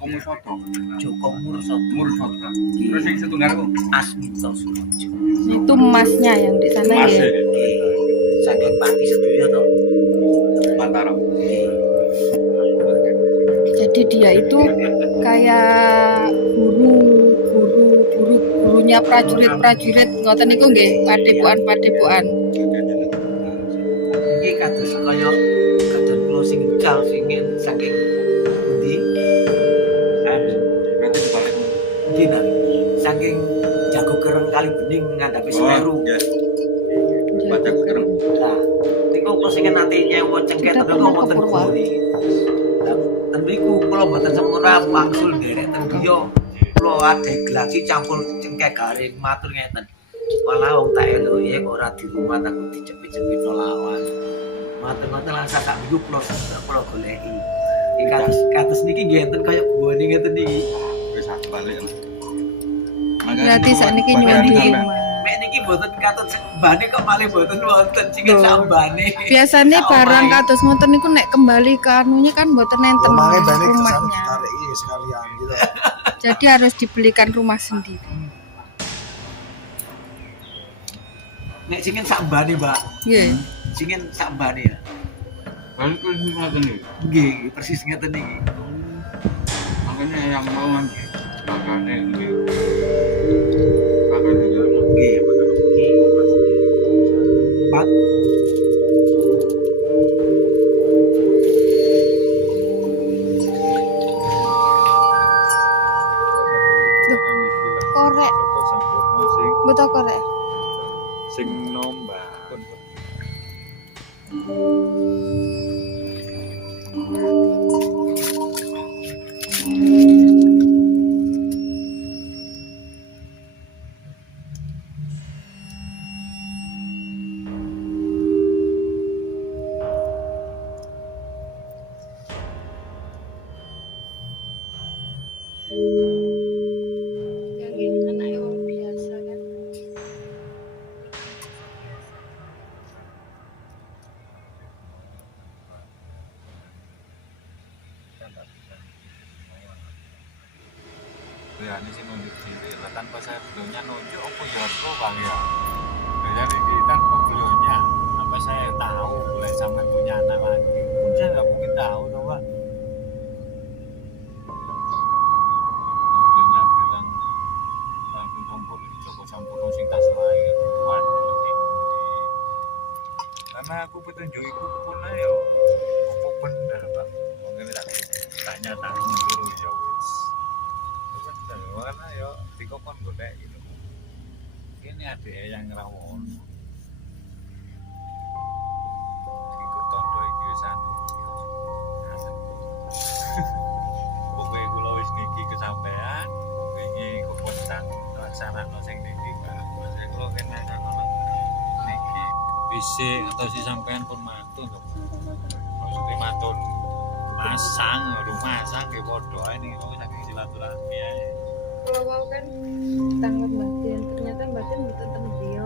Joko Musoto. Joko Mursoto. Mursoto. Terus yang setunggal aku Asmito Surojo. Itu emasnya yang di sana Mas ya. Saking Pati Sedoyo toh. Mataram. Jadi dia itu kayak gurunya prajurit ngoten niku nggih, padepokan. Iki kados kaya kados kula sing cal singin saking pundi. Berarti dibalik. Iki nang saking jago kereng kali bening ngadhapi Semeru. Baca kereng. Nah, niku kula sing nate nyewa cengket Sudah ten pernah wonten ke Purwa? guri. Lah, ten niku kula mboten semura wangsul derek ten griya. Kula ade glasi campur cengkeh garing matur ngeten. Walah wong tak eloke kok ora di rumah takut dicepit-cepit lawan. Matur-matur langsung tak minggu kula goleki. Iki kados niki nggih enten kaya guwane ngeten niki. Wis balik. Berarti sakniki nyuwun diri. Mek niki mboten katut sembane kok malih mboten wonten sing sambane. Biasanya barang kados ngoten niku nek kembali ke anunya kan mboten enten Makanya balik ke sana rumahnya. ditarik sekalian gitu. Jadi harus dibelikan rumah sendiri. Nek singen sambane, Mbak. Nggih. Singen sambane ya. Balik ke sini ngaten iki. Nggih, persis ngeten niki. Makanya yang mau nanti makanya ini. Makanya Nggih, betul. Nggih, pasti. Pak Korek, betul korek. sing nombak. Anaknya orang biasa kan. Ya ini sih nunjuk diri lah tanpa saya belumnya nunjuk apa ya bro kali ya. Jadi ini tanpa beliaunya apa saya tahu boleh sampai punya anak lagi pun saya nggak mungkin tahu tuh pak. Beliaunya bilang langsung tombol Joko Sampurno sing tas lahir waduh lebih. Karena aku petunjuk itu pun ayo apa bener pak mungkin tak tanya dulu ya wis. Karena yo dikokon golek gitu. Ini ada yang ngrawon. Ikut tondo iki wis anu. Pokoke kula wis niki kesampean, wingi keputusan laksanakno sing niki Pak. Mas kula kene ngono. Niki bisik atau si sampean pun mantun lho. Maksudnya mantun masang rumah sang ke podo ini mau saking silaturahmi ae. Kalau mau kan tanggal batin, ternyata batin bukan tentang dia.